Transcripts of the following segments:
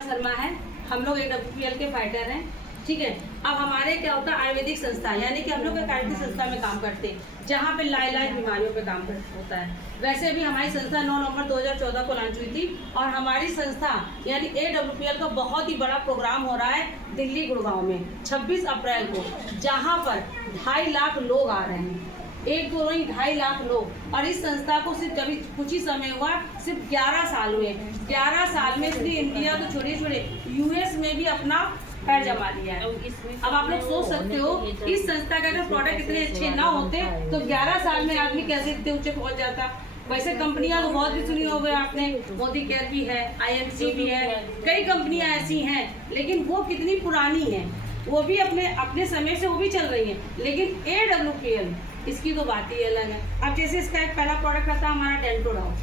शर्मा है। हम लोग AWPL के फाइटर हैं, ठीक है। अब हमारे क्या होता है, आयुर्वेदिक संस्था यानी कि हम लोग एक आयुर्वेदिक संस्था में काम करते हैं जहाँ पे लाइलाज बीमारियों पे काम होता है। वैसे भी हमारी संस्था 9 नवंबर 2014 को लॉन्च हुई थी और हमारी संस्था यानी AWPL का बहुत ही बड़ा प्रोग्राम हो रहा है दिल्ली गुड़गांव में 26 अप्रैल को, जहाँ पर 2.5 लाख लोग आ रहे हैं। एक दो नहीं 2.5 लाख लोग। और इस संस्था को सिर्फ जब कुछ ही समय हुआ, सिर्फ 11 साल हुए। 11 साल में सिर्फ इंडिया तो छोड़िए US में भी अपना पैर जमा लिया है। अब आप लोग सोच सकते हो इस संस्था का अगर प्रोडक्ट इतने अच्छे ना होते तो 11 साल में आदमी कैसे इतने ऊंचे पहुंच जाता। वैसे कंपनियां तो बहुत भी सुनी होगी आपने, मोदी केयर भी है, IMC भी है, कई कंपनियां ऐसी हैं, लेकिन वो कितनी पुरानी हैं, वो भी अपने समय से वो भी चल रही हैं। लेकिन AWPL इसकी तो बात ही अलग है। अब जैसे इसका एक पहला प्रोडक्ट आता है हमारा डेंटोडॉक,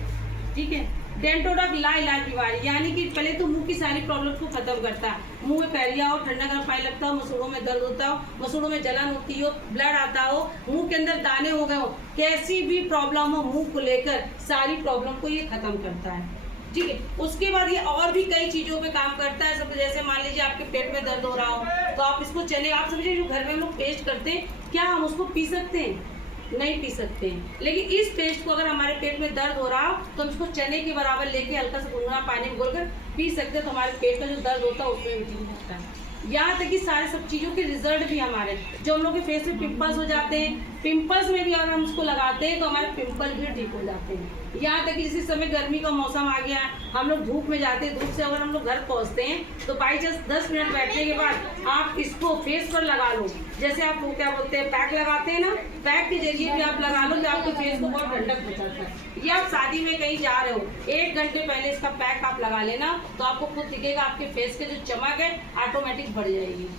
ठीक है। डेंटोडॉक लाइलाज बीमारी यानी कि पहले तो मुंह की सारी प्रॉब्लम को खत्म करता है। मुंह में पैरिया हो, ठंडा गर्म पानी लगता हो, मसूड़ों में दर्द होता हो, मसूड़ों में जलन होती हो, ब्लड आता हो, मुंह के अंदर दाने हो गए हो, कैसी भी प्रॉब्लम हो मुंह को लेकर सारी प्रॉब्लम को ये खत्म करता है, ठीक है। उसके बाद ये और भी कई चीजों पे काम करता है। सब जैसे मान लीजिए आपके पेट में दर्द हो रहा हो तो आप इसको चने, आप समझिए जो घर में हम लोग पेस्ट करते हैं, क्या हम उसको पी सकते हैं? नहीं पी सकते हैं। लेकिन इस पेस्ट को अगर हमारे पेट में दर्द हो रहा हो तो हम इसको चने के बराबर लेके हल्का सा गुनगुना पानी में घोलकर पी सकते हैं, तो हमारे पेट का जो दर्द होता है उसमें भी ठीक होता है। यहाँ तक कि सारे सब चीज़ों के रिजल्ट भी हमारे, जो हम लोग के फेस में पिंपल्स हो जाते हैं, पिंपल्स में भी अगर हम उसको लगाते हैं तो हमारे पिंपल भी ठीक हो जाते हैं। यहाँ तक कि इसी समय गर्मी का मौसम आ गया, हम लोग धूप में जाते हैं, धूप से अगर हम लोग घर पहुँचते हैं तो बाई चांस 10 मिनट बैठने के बाद आप इसको फेस पर लगा लो। जैसे आप वो क्या बोलते हैं, पैक लगाते हैं ना, पैक के जरिए भी आप लगा लो कि आपके फेस को बहुत ठंडक पहुँचाता है। या आप शादी में कहीं जा रहे हो, 1 घंटे पहले इसका पैक आप लगा लेना तो आपको खुद दिखेगा आपके फेस के जो चमक है ऑटोमेटिक बढ़ जाएगी।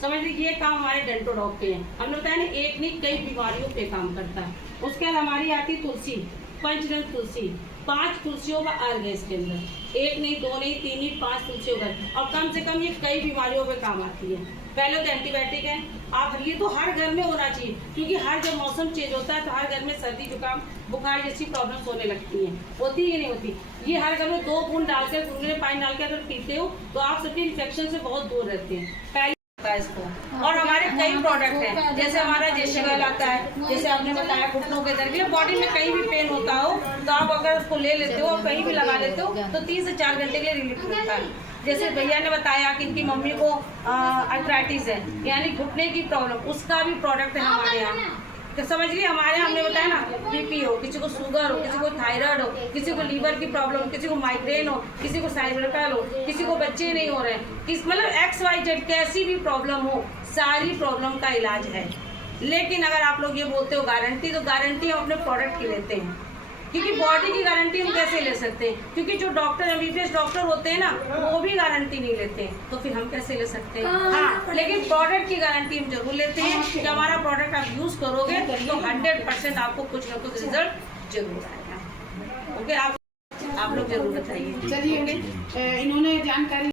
समझ लीजिए ये काम हमारे डेंटोडॉक के हैं। हमने बताया ना एक नहीं कई बीमारियों पे काम करता है। उसके बाद हमारी आती तुलसी, पंचरत्न तुलसी, 5 तुलसियों का अर्घ है इसके अंदर, 1 नहीं 2 नहीं 3 नहीं 5 तुलसियों का, और कम से कम ये कई बीमारियों पे काम आती है। पहले तो एंटीबायोटिक है, आप ये तो हर घर में होना चाहिए क्योंकि हर जब मौसम चेंज होता है तो हर घर में सर्दी जुकाम बुखार जैसी प्रॉब्लम्स होने लगती हैं। होती है नहीं होती? ये हर घर में 2 बूंद डालकर गुनगुने पानी डालकर अगर पीते हो तो आप सबके इन्फेक्शन से बहुत दूर रहते हैं। पहले इसको और हमारे कई प्रोडक्ट हैं, जैसे हमारा जेशगल आता है, जैसे आपने बताया घुटनों के दर्द, बॉडी में कहीं भी पेन होता हो तो आप अगर उसको ले लेते हो और कहीं भी लगा लेते हो तो 3 से 4 घंटे के लिए रिलीफ मिलता है। जैसे भैया ने बताया कि इनकी मम्मी को अर्थराइटिस है यानी घुटने की प्रॉब्लम, उसका भी प्रोडक्ट है हमारे यहाँ। तो समझ लिए हमारे यहाँ हमने बताया ना, BP हो, किसी को शुगर हो, किसी को थायराइड हो, किसी को लीवर की प्रॉब्लम, किसी को माइग्रेन हो, किसी को साइबरकल हो, किसी को बच्चे नहीं हो रहे, किस मतलब XYZ कैसी भी प्रॉब्लम हो, सारी प्रॉब्लम का इलाज है। लेकिन अगर आप लोग ये बोलते हो गारंटी, तो गारंटी हम अपने प्रोडक्ट की लेते हैं क्योंकि बॉडी की गारंटी हम कैसे ले सकते हैं, क्योंकि जो डॉक्टर MBBS डॉक्टर होते हैं ना वो भी गारंटी नहीं लेते हैं, तो फिर हम कैसे ले सकते हैं। हाँ, लेकिन प्रोडक्ट की गारंटी हम जरूर लेते हैं कि हमारा प्रोडक्ट आप यूज करोगे तो 100% आपको कुछ ना कुछ रिजल्ट जरूर आएगा। ओके, आप लोग जरूर बताइए। चलिए, इन्होंने जानकारी